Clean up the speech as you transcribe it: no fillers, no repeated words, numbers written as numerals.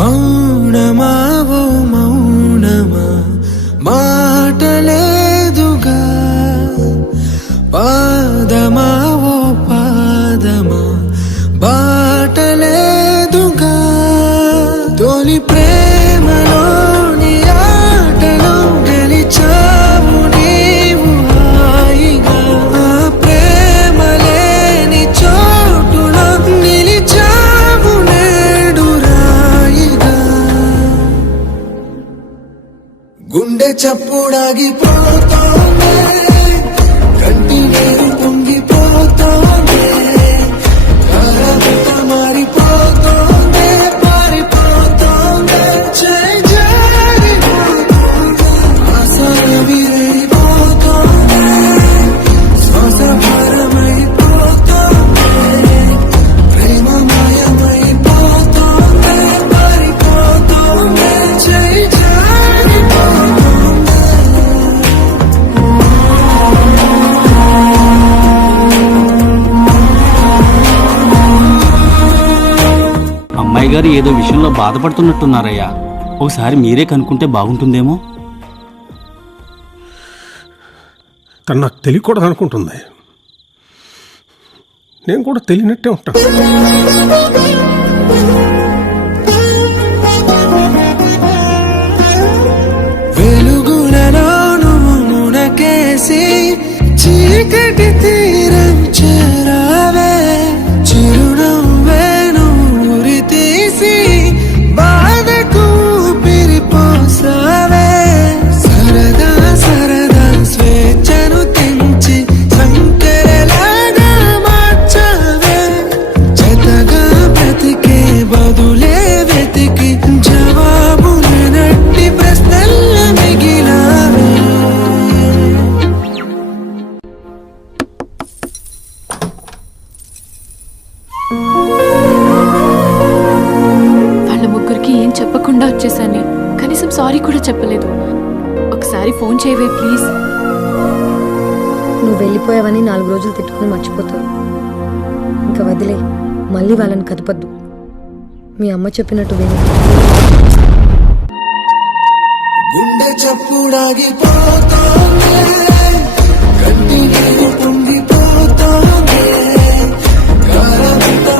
మౌనమా ఓ మౌనమా మాటలేదుగా, పాదమా ఓ పాదమా బాటలేదుగా, తొలి ప్రేమలోని ఆటలో గెలిచావు నీవు హాయిగా, ఆ ప్రేమ లేని చోటులో నిలిచావు నేడు రాయిగా. గుండె చప్పుడాగిపోతోంది, కంటి నీరు పొంగిపోతోంది, కారమంతా మారిపోతోంది, పారిపోతోంది, చేయి జారిపోతోంది, ఆశలు విరిగిపోతోంది, శ్వాస భారమైపోతోంది, ప్రేమ మాయమైపోతోంది, పారిపోతోంది, చేయి అమ్మాయి గారు ఏదో విషయంలో బాధపడుతున్నట్టున్నారయ్యా, ఒకసారి మీరే కనుక్కుంటే బాగుంటుందేమో. తను నాకు తెలియకూడదు అనుకుంటుంది, నేను కూడా తెలియనట్టే ఉంటాను. వెలుగులలోను మునకేసి చీకటి తీరం చేరావే, చిరునవ్వేను ఉరి తీసి బాధకు పిరిపోసావే, సరదా సరదా స్వేచ్ఛను తెంచి సంకెరలాగా మార్చావే, జతగా బ్రతికే బదులే వెతికి జవాబులనట్టి ప్రశ్నల్ల మిగిలావే. వాళ్ళ ముగ్గురికి ఏం చెప్పకుండా వచ్చేసాను, కనీసం సారీ కూడా చెప్పలేదు. ఒకసారి ఫోన్ చేయవే ప్లీజ్. నువ్వు వెళ్ళిపోయావని 4 రోజులు తిట్టుకుని మర్చిపోతావు. ఇంకా వదిలే, మళ్ళీ వాళ్ళని కదపద్దు. మీ అమ్మ చెప్పినట్టు విను. గుండె చప్పుడాగిపోతోంది, కంటి నీరు పొంగిపోతోంది, కారమంతా